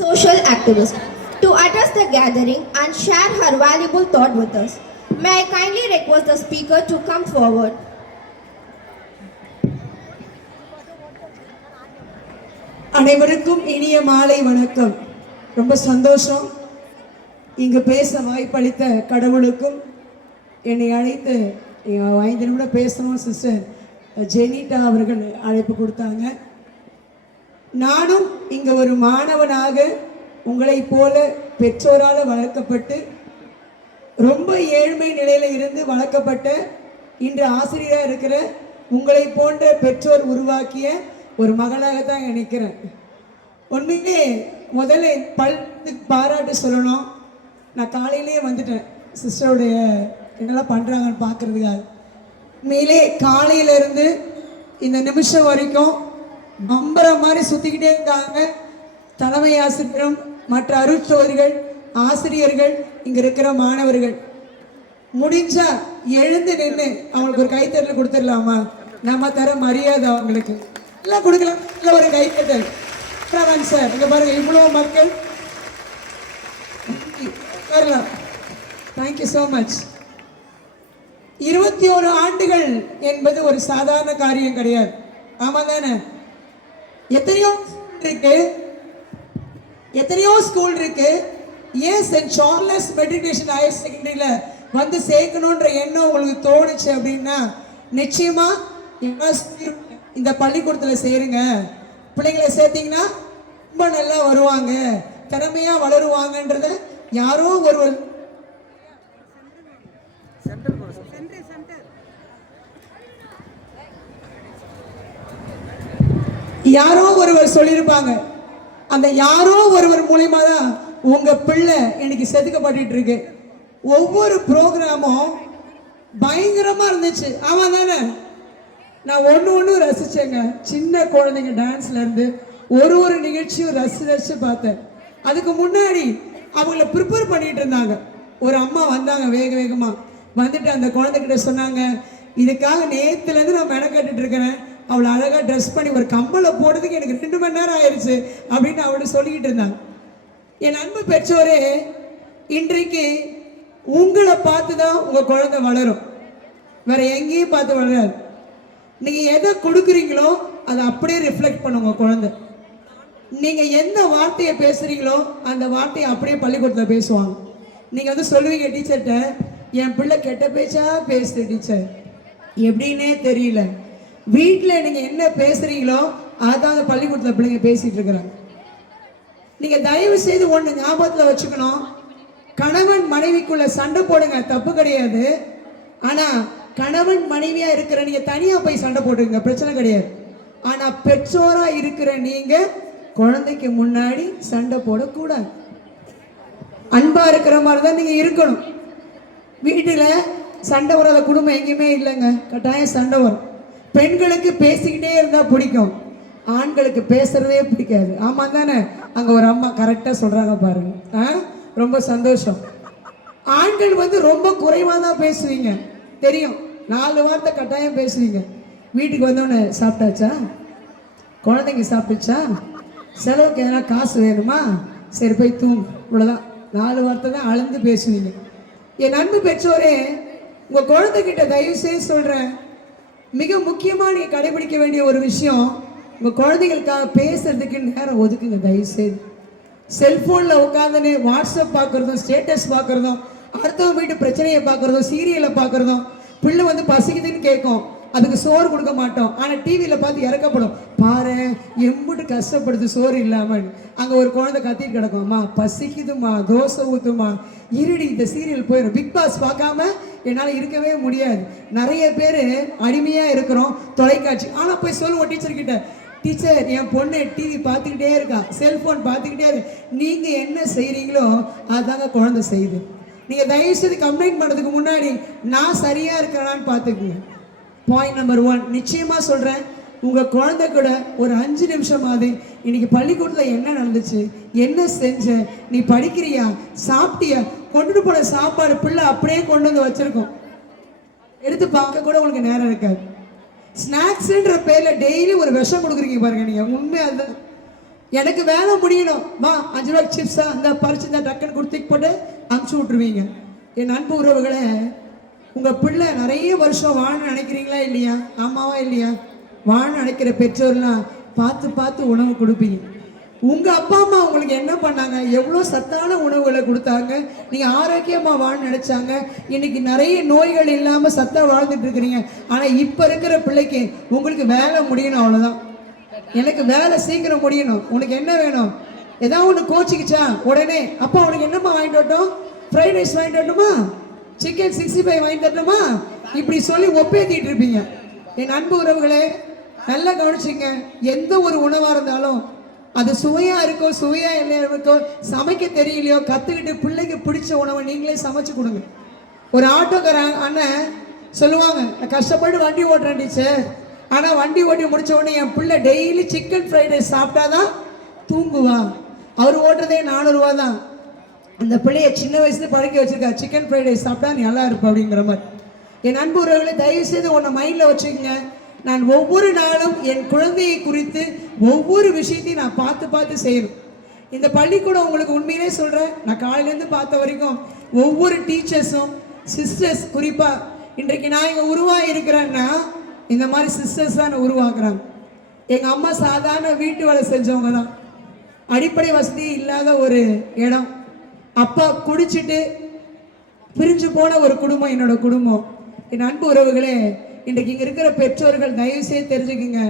social activist, to address the gathering and share her valuable thought with us. May I kindly request the speaker to come forward. அனைவருக்கும் இனிய மாலை வணக்கம். ரொம்ப சந்தோஷம் இங்கு பேச வாய்ப்பளித்த கடவுளுக்கும் என்னை அழைத்து 5 நிமிடம் பேசணும் சிஸ்டர் ஜெனிட்டா அவர்கள் அழைப்பு கொடுத்தாங்க. நானும் இங்கே ஒரு மாணவனாக உங்களைப் போல பெற்றோரால் வளர்க்கப்பட்டு ரொம்ப ஏழ்மை நிலையில் இருந்து வளர்க்கப்பட்ட இன்று ஆசிரியராக இருக்கிற உங்களை போன்ற பெற்றோர் உருவாக்கிய ஒரு மகனாகத்தான் நினைக்கிறேன். உண்மையிலே முதல்ல பள்ளிக்கு பாராட்டு சொல்லணும். நான் காலையிலேயே வந்துட்டேன் சிஸ்டருடைய என்னெல்லாம் பண்ணுறாங்கன்னு பார்க்குறதுக்காக. உண்மையிலே காலையிலேருந்து இந்த நிமிஷம் வரைக்கும் நம்புற மாதிரி சுற்றிக்கிட்டே இருக்காங்க. தலைமை ஆசிரியரும் மற்ற அருட்சோதரிகள் ஆசிரியர்கள் இங்கே இருக்கிற மாணவர்கள் முடிஞ்சா எழுந்து நின்று அவங்களுக்கு ஒரு கைத்தட்டல் கொடுத்துடலாமா? நம்ம தர மரியாதை அவங்களுக்கு எல்லாம் கொடுக்கலாம். இல்லை ஒரு கைத்தட்டல் பிரவன் சார். இங்கே பாருங்க இவ்வளோ மக்கள் வரலாம். Thank you so much. 21 ஆண்டுகள் என்பது ஒரு சாதாரண காரியம் கிடையாது. ஆமா தானே? எத்தனையோ ஸ்கூல் இருக்கு. ஏன் சென்ட் சார்லஸ் மெட்ரிகுலேஷன் ஹையர் செகண்டரியில வந்து சேர்க்கணுன்ற எண்ணம் உங்களுக்கு தோணுச்சு அப்படின்னா நிச்சயமா இந்த பள்ளிக்கூடத்தில் சேருங்க. பிள்ளைங்களை சேர்த்தீங்கன்னா ரொம்ப நல்லா வருவாங்க, திறமையா வளருவாங்கன்றத யாரோ ஒருவர் சொல்லியிருப்பாங்க. அந்த யாரோ ஒருவர் மூலியமா தான் உங்க பிள்ளை இன்னைக்கு செதுக்கப்பட்டு இருக்கு. ஒவ்வொரு ப்ரோக்ராமும் பயங்கரமா இருந்துச்சு. ஆமா தானே? நான் ஒன்று ரசிச்சேங்க. சின்ன குழந்தைங்க டான்ஸ்ல இருந்து ஒரு நிகழ்ச்சியும் ரசிச்சு பார்த்தேன். அதுக்கு முன்னாடி அவங்கள ப்ரிப்பேர் பண்ணிட்டு இருந்தாங்க. ஒரு அம்மா வந்தாங்க வேகமா வந்துட்டு அந்த குழந்தைகிட்ட சொன்னாங்க, இதுக்காக நேற்றுலேருந்து நான் மெனக்கட்டுட்டு இருக்கிறேன். அவளை அழகாக ட்ரெஸ் பண்ணி ஒரு கம்பலை போடுறதுக்கு எனக்கு 2 மணி நேரம் ஆயிடுச்சு அப்படின்னு அவள்கிட்ட சொல்லிக்கிட்டு இருந்தாங்க. என் அன்பு பெற்றோரே, இன்றைக்கு உங்களை பார்த்து தான் உங்கள் குழந்தை வளரும், வேற எங்கேயும் பார்த்து வளராது. நீங்கள் எதை கொடுக்குறீங்களோ அதை அப்படியே ரிஃப்ளெக்ட் பண்ணும் உங்கள் குழந்தை. நீங்கள் எந்த வார்த்தையை பேசுகிறீங்களோ அந்த வார்த்தையை அப்படியே பள்ளிக்கூடத்தில் பேசுவாங்க. நீங்கள் வந்து சொல்லுவீங்க டீச்சர்கிட்ட, என் பிள்ளை கெட்ட பேச்சா பேசுது டீச்சர், எப்படின்னே தெரியல. வீட்டில் நீங்கள் என்ன பேசுகிறீங்களோ அதான் அந்த பள்ளிக்கூடத்தில் பிள்ளைங்க பேசிகிட்டு இருக்கிறாங்க. நீங்கள் தயவு செய்து ஒன்று ஞாபகத்தில் வச்சுக்கணும். கணவன் மனைவிக்குள்ள சண்டை போடுங்க, தப்பு கிடையாது. ஆனால் கணவன் மனைவியாக இருக்கிற நீங்கள் தனியாக போய் சண்டை போட்டுருங்க, பிரச்சனை கிடையாது. ஆனால் பெற்றோராக இருக்கிற நீங்கள் குழந்தைக்கு முன்னாடி சண்டை போடக்கூடாது. அன்பாக இருக்கிற மாதிரி தான் நீங்கள் இருக்கணும். வீட்டில் சண்டை வராத குடும்பம் எங்கேயுமே இல்லைங்க. கட்டாயம் சண்டை வரும். பெண்களுக்கு பேசிக்கிட்டே இருந்தால் பிடிக்கும், ஆண்களுக்கு பேசுறதே பிடிக்காது. ஆமாம் தானே? அங்கே ஒரு அம்மா கரெக்டாக சொல்கிறாங்க பாருங்க. ரொம்ப சந்தோஷம். ஆண்கள் வந்து ரொம்ப குறைவாக தான் பேசுவீங்க, தெரியும். 4 வார்த்தை கட்டாயம் பேசுவீங்க. வீட்டுக்கு வந்தோடனே சாப்பிட்டாச்சா, குழந்தைங்க சாப்பிட்டுச்சா, செலவுக்கு எதனா காசு வேணுமா, சரி போய் தூங்கு, இவ்வளோதான். 4 வார்த்தை தான் அளந்து பேசுவீங்க. என் அன்பு பெற்றோரே, உங்கள் குழந்தைகிட்ட தயவு செய்து சொல்கிறேன், மிக முக்கியமாக நீங்கள் கடைபிடிக்க வேண்டிய ஒரு விஷயம், உங்கள் குழந்தைகளுக்காக பேசுறதுக்கு நேரம் ஒதுக்குங்க தயவு செய்து. செல்ஃபோனில் உட்காந்துன்னு வாட்ஸ்அப் பார்க்குறதும் ஸ்டேட்டஸ் பார்க்குறதும் அடுத்தவங்க வீட்டு பிரச்சனையை பார்க்குறதும் சீரியலை பார்க்குறதும். பிள்ளை வந்து பசிக்குதுன்னு கேட்கும், அதுக்கு சோறு கொடுக்க மாட்டோம். ஆனால் டிவியில் பார்த்து இறக்கப்படும், பாரு எம்பிட்டு கஷ்டப்படுது சோறு இல்லாமல். அங்கே ஒரு குழந்தை கத்திட்டு கிடக்கும், அம்மா பசிக்குதுமா, தோசை ஊற்றுமா, இருடி இந்த சீரியல் போயிடும். பிக் பாஸ் பார்க்காம என்னால் இருக்கவே முடியாது. நிறைய பேர் அடிமையாக இருக்கிறோம் தொலைக்காட்சி. ஆனால் போய் சொல்லுவோம் டீச்சர்கிட்ட, டீச்சர் என் பொண்ணு டிவி பார்த்துக்கிட்டே இருக்கா, செல்ஃபோன் பார்த்துக்கிட்டே இருக்கு. நீங்கள் என்ன செய்கிறீங்களோ அதுதாங்க குழந்தை செய்யுது. நீங்கள் தயவுசெய்து கம்ப்ளைண்ட் பண்ணுறதுக்கு முன்னாடி நான் சரியாக இருக்கிறேனான்னு பார்த்துக்குங்க. பாயிண்ட் நம்பர் 1, நிச்சயமாக சொல்கிறேன், உங்கள் குழந்தை கூட ஒரு 5 நிமிஷமாவது இன்னைக்கு பள்ளிக்கூடத்தில் என்ன நடந்துச்சு, என்ன செஞ்ச, நீ படிக்கிறியா, சாப்பிட்டியா, கொண்டுட்டு போன சாப்பாடு பிள்ளை அப்படியே கொண்டு வந்து வச்சிருக்கோம், எடுத்து பார்க்க கூட உங்களுக்கு நேரம் இருக்காது. ஸ்நாக்ஸ்ன்ற பேரில் டெய்லி ஒரு விஷம் கொடுக்குறீங்க பாருங்க. நீங்கள் உண்மை அதுதான். எனக்கு வேலை முடியணும், வா 5 ரூபாய் சிப்ஸா அந்த பறிச்சு இந்த டக்குன்னு கொடுத்துக்கு போட்டு அமுச்சு விட்டுருவீங்க. என் அன்பு உறவுகளை, உங்க பிள்ளை நிறைய வருஷம் வாழணும்னு நினைக்கிறீங்களா இல்லையா? ஆமாவா இல்லையா? வாழணும்னு நினைக்கிற பெற்றோர்லாம் பார்த்து பார்த்து உணவு கொடுப்பீங்க. உங்க அப்பா அம்மா உங்களுக்கு என்ன பண்ணாங்க? எவ்வளோ சத்தான உணவுகளை கொடுத்தாங்க, நீங்க ஆரோக்கியமா வாழ நினைச்சாங்க. இன்னைக்கு நிறைய நோய்கள் இல்லாம சத்தா வாழ்ந்துட்டு இருக்கிறீங்க. ஆனா இப்ப இருக்கிற பிள்ளைக்கு உங்களுக்கு வேலை முடியணும், அவ்வளவுதான். எனக்கு வேலை சீக்கிரம் முடியணும். உனக்கு என்ன வேணும்? ஏதாவது ஒன்று கோச்சிக்கிச்சா உடனே அப்பா உனக்கு என்னம்மா வாங்கிட்டு வரட்டும்? ஃப்ரைட் ரைஸ் வாங்கிட்டு வரட்டுமா? சிக்கன் 65 வாங்கிட்டு வரட்டுமா? இப்படி சொல்லி ஒப்பேத்திட்டு இருப்பீங்க. என் அன்பு உறவுகளே, நல்லா கவனிச்சுங்க. எந்த ஒரு உணவாக இருந்தாலும் அது சுவையா இருக்கோ சுவையா இல்லையா இருக்கோ, சமைக்க தெரியலையோ கற்றுக்கிட்டு பிள்ளைக்கு பிடிச்ச உணவை நீங்களே சமைச்சு கொடுங்க. ஒரு ஆட்டோக்கார அண்ணன் சொல்லுவாங்க, நான் கஷ்டப்பட்டு வண்டி ஓட்டுறேன் டீச்சர், ஆனால் வண்டி ஓட்டி முடிச்ச உடனே என் பிள்ளை டெய்லி சிக்கன் ஃப்ரைட் ரைஸ் சாப்பிட்டாதான் தூங்குவா. அவர் ஓட்டுறதே 400 ரூபா தான். அந்த பிள்ளைய சின்ன வயசுல பழக்கி வச்சிருக்கா, சிக்கன் ஃப்ரைட் ரைஸ் சாப்பிட்டா நீ நல்லா இருப்ப அப்படிங்கிற மாதிரி. என் அன்பு உறவுகளை, தயவு செய்து உன்னை மைண்டில் வச்சுக்கோங்க. நான் ஒவ்வொரு நாளும் என் குழந்தையை குறித்து ஒவ்வொரு விஷயத்தையும் நான் பார்த்து பார்த்து செய்யணும். இந்த பள்ளிக்கூடம் உங்களுக்கு உண்மையிலே சொல்கிறேன், நான் காலையிலேருந்து பார்த்த வரைக்கும் ஒவ்வொரு டீச்சர்ஸும் சிஸ்டர்ஸ், குறிப்பாக இன்றைக்கு நான் இங்கே உருவாகி இருக்கிறேன்னா இந்த மாதிரி சிஸ்டர்ஸ் தான் உருவாக்குறாங்க. எங்கள் அம்மா சாதாரண வீட்டு வேலை செஞ்சவங்க தான், அடிப்படை வசதி இல்லாத ஒரு இடம். அப்பா குடிச்சிட்டு பிரிஞ்சு போன ஒரு குடும்பம் என்னோட குடும்பம். என் அன்பு உறவுகளே, இன்றைக்கு இங்கே இருக்கிற பெற்றோர்கள் தயவு செய்து தெரிஞ்சுக்குங்க,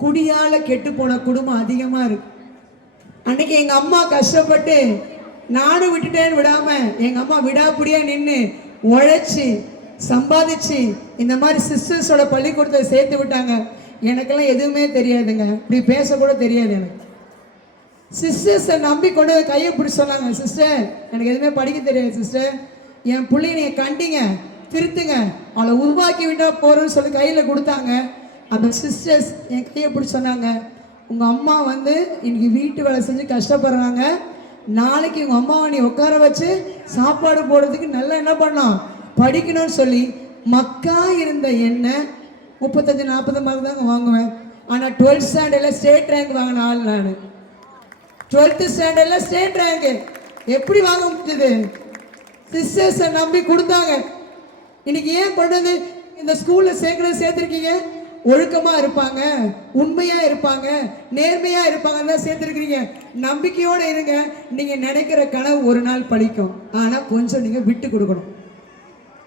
குடியால் கெட்டு போன குடும்பம் அதிகமாக இருக்கு. அன்னைக்கு எங்கள் அம்மா கஷ்டப்பட்டு நானும் விட்டுட்டேன்னு விடாமல் எங்கள் அம்மா விடாப்பிடியாக நின்று உழைச்சி சம்பாதிச்சு இந்த மாதிரி சிஸ்டர்ஸோட பள்ளிக்கூடத்தை சேர்த்து விட்டாங்க. எனக்கெல்லாம் எதுவுமே தெரியாதுங்க, இப்படி பேசக்கூட தெரியாது எனக்கு. சிஸ்டர்ஸை நம்பி கொண்டு கையை பிடிச்சி சொன்னாங்க, சிஸ்டர் எனக்கு எதுவுமே படிக்க தெரியாது சிஸ்டர், என் பிள்ளைய நீங்கள் கண்டிங்க திருத்துங்க, அவளை உருவாக்கி விட்டா போகிறோன்னு சொல்லி கையில் கொடுத்தாங்க. அந்த சிஸ்டர்ஸ் என் கையை பிடிச்சி சொன்னாங்க, உங்கள் அம்மா வந்து இன்னைக்கு வீட்டு வேலை செஞ்சு கஷ்டப்படுறாங்க, நாளைக்கு உங்கள் அம்மாவை நீ உட்கார வச்சு சாப்பாடு போடுறதுக்கு நல்லா என்ன பண்ணோம், படிக்கணும்னு சொல்லி மக்கா இருந்த என்ன 35-40 மார்க் தாங்க வாங்குவேன். ஆனால் 12th ஸ்டாண்டர்டில் ஸ்டேட் ரேங்க் வாங்கின ஆள் நான். 12th ஸ்டாண்டர்டில் ஸ்டேட் ரேங்கு எப்படி வாங்க முடிஞ்சது? சிஸ்டர்ஸை நம்பி கொடுத்தாங்க. இன்னைக்கு ஏன் கொண்டு வந்து இந்த ஸ்கூலில் சேர்த்துருக்கீங்க? ஒழுக்கமாக இருப்பாங்க, உண்மையாக இருப்பாங்க, நேர்மையாக இருப்பாங்கன்னு தான் சேர்த்துருக்கிறீங்க. நம்பிக்கையோடு இருங்க. நீங்கள் நினைக்கிற கனவு ஒரு நாள் பழிக்கும். ஆனால் கொஞ்சம் நீங்கள் விட்டு கொடுக்கணும்,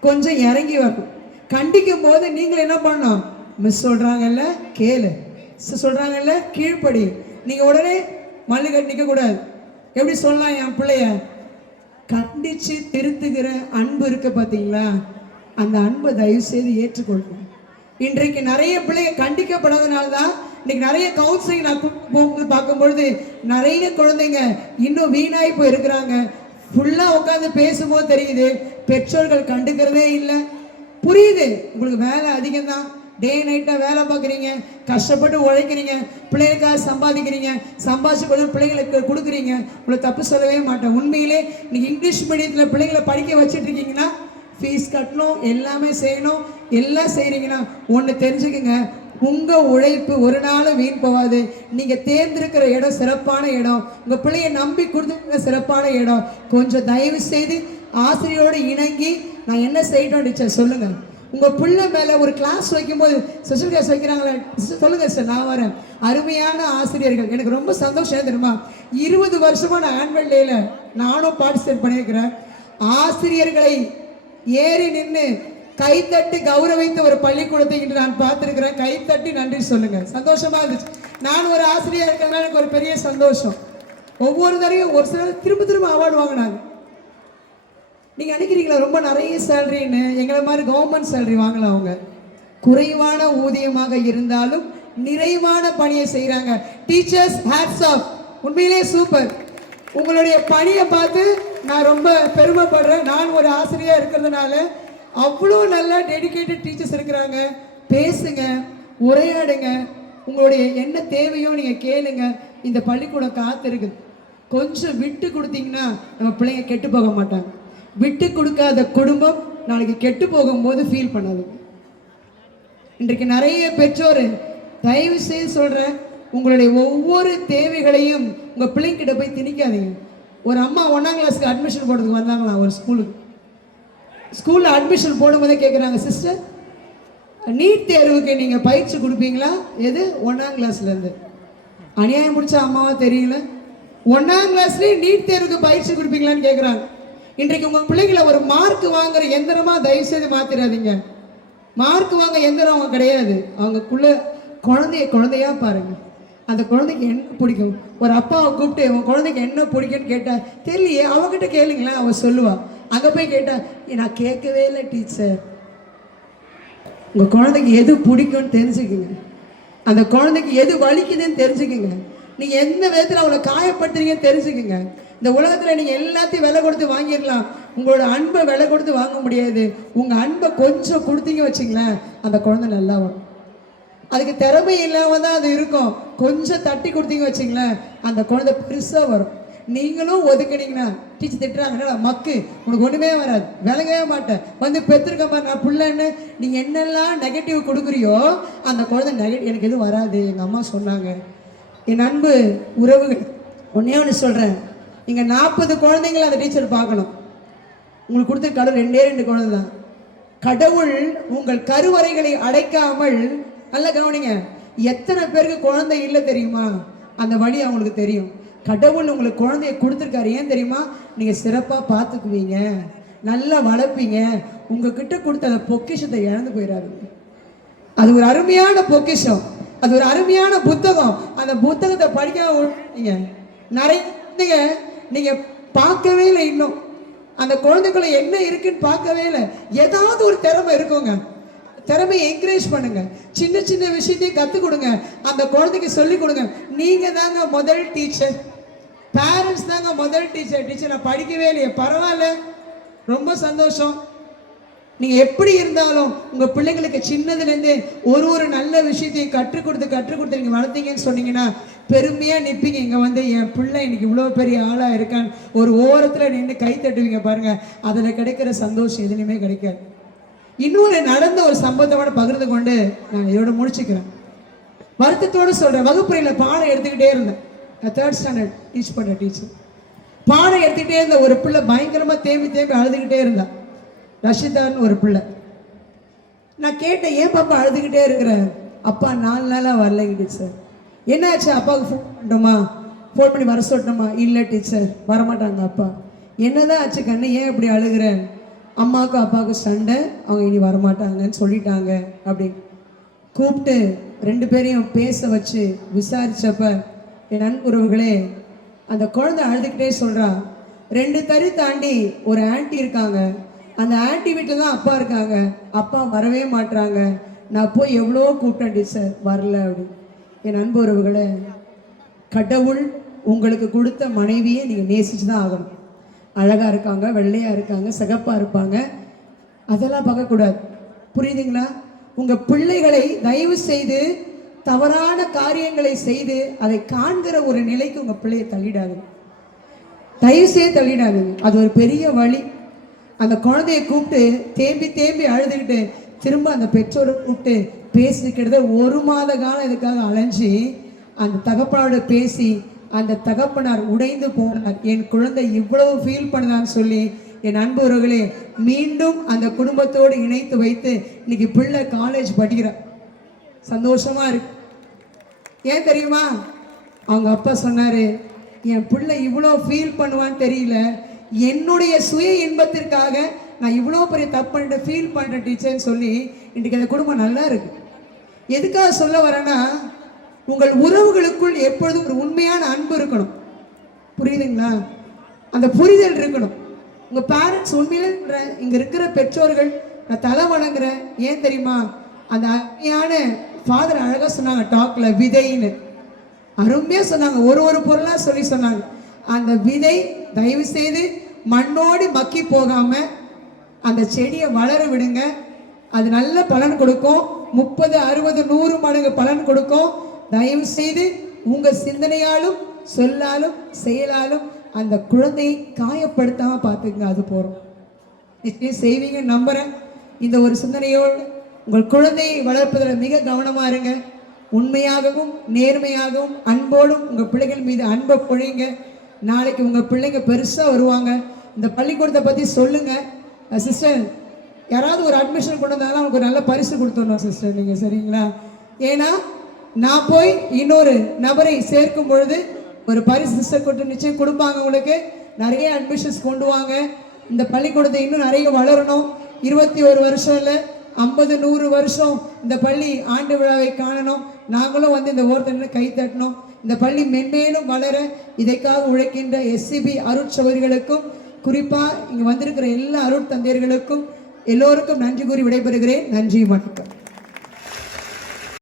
கொஞ்சம் இறங்கி வரணும். கண்டிக்கும் போது நீங்கள் என்ன பண்ணணும்? மிஸ் சொல்கிறாங்கல்ல கேளு, மிஸ் சொல்கிறாங்கல்ல கீழ்ப்படி. நீங்கள் உடனே மல்லு கட்டி நிற்கக்கூடாது. எப்படி சொல்லலாம்? என் பிள்ளைய கண்டிச்சு திருத்துகிற அன்பு இருக்கு பார்த்தீங்களா, அந்த அன்பை தயவு செய்து ஏற்றுக்கொள்ளணும். இன்றைக்கு நிறைய பிள்ளைங்க கண்டிக்கப்படாதனால தான் இன்னைக்கு நிறைய கவுன்சிலிங் நான் போகும்போது பார்க்கும்பொழுது நிறைய குழந்தைங்க இன்னும் வீணாகி போய் இருக்கிறாங்க. ஃபுல்லாக உட்காந்து பேசும்போது தெரியுது பெற்றோர்கள் கண்டுக்கிறதே இல்லை. புரியுது, உங்களுக்கு வேலை அதிகம்தான், டே நைட்டாக வேலை பார்க்குறீங்க, கஷ்டப்பட்டு உழைக்கிறீங்க, பிள்ளைகளுக்காக சம்பாதிக்கிறீங்க, சம்பாதிச்சு கொண்டு பிள்ளைங்களுக்கு கொடுக்குறீங்க. உங்களை தப்பு சொல்லவே மாட்டேன். உண்மையிலே நீங்கள் இங்கிலீஷ் மீடியத்தில் பிள்ளைங்களை படிக்க வச்சுட்டு இருக்கீங்கன்னா ஃபீஸ் கட்டணும், எல்லாமே செய்யணும், எல்லாம் செய்கிறீங்கன்னா ஒன்று தெரிஞ்சுக்குங்க, உங்கள் உழைப்பு ஒரு நாளும் வீண் போகாது. நீங்கள் தேர்ந்தெடுக்கிற இடம் சிறப்பான இடம், உங்கள் பிள்ளைய நம்பி கொடுத்துருக்க சிறப்பான இடம். கொஞ்சம் தயவு செய்து ஆசிரியரோடு இணங்கி நான் என்ன செய்யணும் டீச்சர் சொல்லுங்கள். உங்கள் பிள்ளை மேலே ஒரு கிளாஸ் வைக்கும்போது ஸ்பெஷல் கிளாஸ் வைக்கிறாங்களே சொல்லுங்கள் சார், நான் வரேன். அருமையான ஆசிரியர்கள், எனக்கு ரொம்ப சந்தோஷம் தெரியுமா, 20 வருஷமாக நான் ஆனுவல் டேயில் நானும் பார்ட்டிசிபேட் பண்ணியிருக்கிறேன். ஆசிரியர்களை ஏறி நின்று கைத்தட்டி கௌரவித்த ஒரு பள்ளிக்கூடத்தை இன்று நான் பார்த்துருக்கிறேன். கைத்தட்டி நன்றி சொல்லுங்க. சந்தோஷமா இருந்துச்சு. நான் ஒரு ஆசிரியர் இருக்கிறதுனால எனக்கு ஒரு பெரிய சந்தோஷம். ஒவ்வொரு தடையும் ஒரு சிலர் திரும்ப திரும்ப அவார்டு வாங்கினாங்க. நீங்க நினைக்கிறீங்களா ரொம்ப நிறைய சேலரின்னு? எங்களை மாதிரி கவர்மெண்ட் சேலரி வாங்கலாம். அவங்க குறைவான ஊதியமாக இருந்தாலும் நிறைவான பணியை செய்யறாங்க. டீச்சர்ஸ் ஹேட்ஸ் ஆஃப், உண்மையிலே சூப்பர். உங்களுடைய பணியை பார்த்து நான் ரொம்ப பெருமைப்படுறேன். நான் ஒரு ஆசிரியர் இருக்கிறதுனால அவ்வளோ நல்லா டெடிகேட்டட் டீச்சர்ஸ் இருக்கிறாங்க. பேசுங்க, உரையாடுங்க, உங்களுடைய என்ன தேவையோ நீங்கள் கேளுங்க. இந்த பள்ளிக்கூடம் காத்திருக்கு. கொஞ்சம் விட்டு கொடுத்தீங்கன்னா நம்ம பிள்ளைங்க கெட்டு போக மாட்டாங்க. விட்டு கொடுக்காத குடும்பம் நாளைக்கு கெட்டு போகும்போது ஃபீல் பண்ணாது. இன்றைக்கு நிறைய பெற்றோர் தயவு செய்து சொல்கிறேன், உங்களுடைய ஒவ்வொரு தேவைகளையும் உங்கள் பிள்ளைங்கிட்ட போய் திணிக்காதீங்க. ஒரு அம்மா 1ஆம் கிளாஸுக்கு அட்மிஷன் போடுறதுக்கு வந்தாங்களாம் ஒரு ஸ்கூலில் அட்மிஷன் போடும்போதே கேட்குறாங்க, சிஸ்டர் நீட் தேர்வுக்கு நீங்கள் பயிற்சி கொடுப்பீங்களா? எது 1ஆம் கிளாஸ்லேருந்து? அநியாயம் முடிச்ச அம்மாவா தெரியல. 1ஆம் கிளாஸ்லேயே நீட் தேர்வுக்கு பயிற்சி கொடுப்பீங்களான்னு கேட்குறாங்க. இன்றைக்கு உங்கள் பிள்ளைகளை ஒரு மார்க் வாங்குற எந்திரமாக தயவு செய்து மாற்றிடாதீங்க. மார்க் வாங்க எந்திரம் அவங்க கிடையாது. அவங்களுக்குள்ள குழந்தையா பாருங்க. அந்த குழந்தைக்கு என்ன பிடிக்கும்? ஒரு அப்பாவை கூப்பிட்டு உன் குழந்தைக்கு என்ன பிடிக்கும்னு கேட்டா தெரியலையே, அவகிட்ட கேளுங்களேன், அவள் சொல்லுவா. அங்கே போய் கேட்டா நான் கேட்கவே இல்லை டீச்சர். உங்கள் குழந்தைக்கு எது பிடிக்கும்னு தெரிஞ்சுக்குங்க. அந்த குழந்தைக்கு எது வலிக்குதுன்னு தெரிஞ்சுக்குங்க. நீங்கள் எந்த விதத்தில் அவளை காயப்படுத்துறீங்கன்னு தெரிஞ்சுக்குங்க. இந்த உலகத்தில் நீங்கள் எல்லாத்தையும் விலை கொடுத்து வாங்கிடலாம், உங்களோட அன்பை விலை கொடுத்து வாங்க முடியாது. உங்கள் அன்பை கொஞ்சம் கொடுத்தீங்க வச்சிங்களேன், அந்த குழந்தை நல்லா வரும். அதுக்கு திறமை இல்லாமல் தான் அது இருக்கும். கொஞ்சம் தட்டி கொடுத்தீங்க வச்சிங்களேன், அந்த குழந்தை பெருசாக வரும். நீங்களும் ஒதுக்கினீங்கன்னா டீச்சர் திட்டுறாங்கன்னா மக்கு உனக்கு ஒன்றுமே வராது, விளங்கவே மாட்டேன், வந்து பெற்றிருக்கமா நான் பிள்ளைன்னு நீங்கள் என்னெல்லாம் நெகட்டிவ் கொடுக்குறியோ அந்த குழந்தை எனக்கு எதுவும் வராது, எங்கள் அம்மா சொன்னாங்க. என் அன்பு உறவுகள், ஒன்று சொல்கிறேன், நீங்கள் 40 குழந்தைங்களை அந்த டீச்சர் பார்க்கணும். உங்களுக்கு கொடுத்த கடவுள் 2 குழந்தை தான். கடவுள் உங்கள் கருவறைகளை அடைக்காமல், நல்லா கவனிங்க, எத்தனை பேருக்கு குழந்தை இல்லை தெரியுமா? அந்த வழி அவங்களுக்கு தெரியும். கடவுள் உங்களுக்கு குழந்தைய கொடுத்துருக்காரு, ஏன் தெரியுமா? நீங்கள் சிறப்பாக பார்த்துக்குவீங்க, நல்லா வளர்ப்பீங்க. உங்ககிட்ட கொடுத்த அந்த பொக்கிஷத்தை இழந்து போயிடாதீங்க. அது ஒரு அருமையான பொக்கிஷம், அது ஒரு அருமையான புத்தகம். அந்த புத்தகத்தை படிக்க நிறைய நீங்க பார்க்கவே இல்லை. இன்னும் அந்த குழந்தைக்குள்ள என்ன இருக்குன்னு பார்க்கவே இல்லை. ஏதாவது ஒரு திறமை இருக்குங்க, திறமையை என்கரேஜ் பண்ணுங்க. சின்ன சின்ன விஷயத்தையும் கற்றுக் கொடுங்க, அந்த குழந்தைக்கு சொல்லிக் கொடுங்க. நீங்க தாங்க முதல் டீச்சர், பேரண்ட்ஸ் தாங்க முதல் டீச்சர். டீச்சர் நான் படிக்கவே இல்லையே, பரவாயில்ல, ரொம்ப சந்தோஷம். நீங்க எப்படி இருந்தாலும் உங்க பிள்ளைங்களுக்கு சின்னதுலேருந்து ஒரு நல்ல விஷயத்தையும் கற்றுக் கொடுத்து நீங்க வளர்த்தீங்கன்னு சொன்னீங்கன்னா பெருமையா நிற்பீங்க. இங்க வந்து என் பிள்ளை இன்னைக்கு இவ்வளவு பெரிய ஆளா இருக்கான்னு ஒரு ஓரத்துல நின்று கை தட்டுவீங்க பாருங்க. அதுல கிடைக்கிற சந்தோஷம் எதுலையுமே கிடைக்காது. இன்னொரு நடந்த ஒரு சம்பவத்தோட பகிர்ந்து கொண்டு நான் இதோட முடிச்சுக்கிறேன். வருத்தத்தோடு சொல்றேன், வகுப்பறையில பாடம் எடுத்துக்கிட்டே இருந்தேன். 3rd ஸ்டாண்டர்ட் டீச் பண்ற டீச்சர். பாடம் எடுத்துக்கிட்டே இருந்த ஒரு பிள்ளை பயங்கரமா தேம்பி அழுதுகிட்டே இருந்தா. ரஷிதான்னு ஒரு பிள்ளை. நான் கேட்டேன், ஏன் பாப்பா அழுதுகிட்டே இருக்கிற? அப்பா 4 நாளா வரலைங்க டீச்சர். என்னாச்சு? அப்பாவுக்கு ஃபோன் பண்ணட்டுமா, ஃபோன் பண்ணி வர சொல்லட்டுமா? இல்லை டீச்சர் வரமாட்டாங்க அப்பா. என்னதான் ஆச்சு கண்ணு, ஏன் இப்படி அழுகிற? அம்மாவுக்கும் அப்பாவுக்கும் சண்டை, அவங்க இனி வரமாட்டாங்கன்னு சொல்லிட்டாங்க அப்படின்னு கூப்பிட்டு 2 பேரையும் பேச வச்சு விசாரிச்சப்ப என் நண்புறவுகளே, அந்த குழந்தை அழுதுகிட்டே சொல்றா, 2 தறி தாண்டி ஒரு ஆன்ட்டி இருக்காங்க, அந்த ஆன்ட்டி வீட்டில் தான் அப்பா இருக்காங்க, அப்பா வரவே மாட்டுறாங்க, நான் போய் எவ்வளோ கூப்பிட்டேன் டீச்சர் வரல அப்படின்னு. என் அன்பு உறவுகளை, கடவுள் உங்களுக்கு கொடுத்த மனைவியை நீங்கள் நேசிச்சு தான் ஆகணும். அழகாக இருக்காங்க, வெள்ளையாக இருக்காங்க, சிகப்பாக இருப்பாங்க, அதெல்லாம் பார்க்கக்கூடாது. புரியுதுங்களா? உங்கள் பிள்ளைகளை தயவு செய்து தவறான காரியங்களை செய்து அதை காண்கிற ஒரு நிலைக்கு உங்கள் பிள்ளையை தள்ளிடாதுங்க, தயவு செய்து தள்ளிடாதுங்க. அது ஒரு பெரிய வழி. அந்த குழந்தைய கூப்பிட்டு தேம்பி அழுதுகிட்டு திரும்ப அந்த பெற்றோரை கூப்பிட்டு பேசிக்கிட்டத 1 மாத காலம் இதுக்காக அலைஞ்சி அந்த தகப்பனோட பேசி அந்த தகப்பனார் உடைந்து போனார். என் குழந்தை இவ்வளவு ஃபீல் பண்ணுதான்னு சொல்லி என் அன்புறவுகளே மீண்டும் அந்த குடும்பத்தோடு இணைத்து வைத்து இன்னைக்கு பிள்ளை காலேஜ் படிக்கிறார், சந்தோஷமா இருக்கு. ஏன் தெரியுமா? அவங்க அப்பா சொன்னாரு, என் பிள்ளை இவ்வளோ ஃபீல் பண்ணுவான்னு தெரியல, என்னுடைய சுய இன்பத்திற்காக நான் இவ்வளோ பெரிய தப்பு பண்ணிட்டு ஃபீல் பண்ணுறேன் டீச்சர்னு சொல்லி இன்றைக்கு அந்த குடும்பம் நல்லா இருக்கு. எதுக்காக சொல்ல வரேன்னா, உங்கள் உறவுகளுக்குள் எப்பொழுதும் ஒரு உண்மையான அன்பு இருக்கணும். புரியுதுங்களா? அந்த புரிதல் இருக்கணும். உங்கள் பேரண்ட்ஸ் உண்மையிலே இங்கே இருக்கிற பெற்றோர்கள் நான் தலை வணங்குறேன். ஏன் தெரியுமா? அந்த அருமையான ஃபாதர் அழகாக சொன்னாங்க டாக்ல, விதைன்னு அருமையாக சொன்னாங்க. ஒரு பொருளாக சொல்லி சொன்னாங்க. அந்த விதை தயவு செய்து மண்ணோடு மக்கி போகாம அந்த செடியை வளர விடுங்க. அது நல்ல பலன் கொடுக்கும், 30, 60, 100 மடங்கு பலன் கொடுக்கும். தயவு செய்து உங்க சிந்தனையாலும் சொல்லாலும் செயலாலும் அந்த குழந்தையை காயப்படுத்தாம பார்த்துக்குங்க, அது போறோம். நிச்சயம் செய்வீங்க நம்புறேன். இந்த ஒரு சிந்தனையோடு உங்கள் குழந்தையை வளர்ப்பதில் மிக கவனமா இருங்க. உண்மையாகவும் நேர்மையாகவும் அன்போடும் உங்கள் பிள்ளைகள் மீது அன்பை பொழிங்க. நாளைக்கு உங்கள் பிள்ளைங்க பெருசாக வருவாங்க. இந்த பள்ளிக்கூடத்தை பற்றி சொல்லுங்கள். சிஸ்டர், யாராவது ஒரு அட்மிஷன் கொண்டு வந்தாலும் அவங்களுக்கு ஒரு நல்ல பரிசு கொடுத்துடணும் சிஸ்டர் நீங்கள், சரிங்களா? ஏன்னா நான் போய் இன்னொரு நபரை சேர்க்கும் பொழுது ஒரு பரிசு சிஸ்டர் கொண்டு நிச்சயம் கொடுப்பாங்க. உங்களுக்கு நிறைய அட்மிஷன்ஸ் கொண்டு வாங்க. இந்த பள்ளிக்கூடத்தை இன்னும் நிறைய வளரணும். 21 வருஷம் இல்லை, 50 100 வருஷம் இந்த பள்ளி ஆண்டு விழாவை காணணும். நாங்களும் வந்து இந்த ஓரத்தில் கை தட்டணும். இந்த பள்ளி மென்மேலும் வளர இதைக்காக உழைக்கின்ற SCB அருட்சகோதரிகளுக்கும் குறிப்பாக இங்கே வந்திருக்கிற எல்லா அருட்தந்தையர்களுக்கும் எல்லோருக்கும் நன்றி கூறி விடைபெறுகிறேன். நன்றி, வணக்கம்.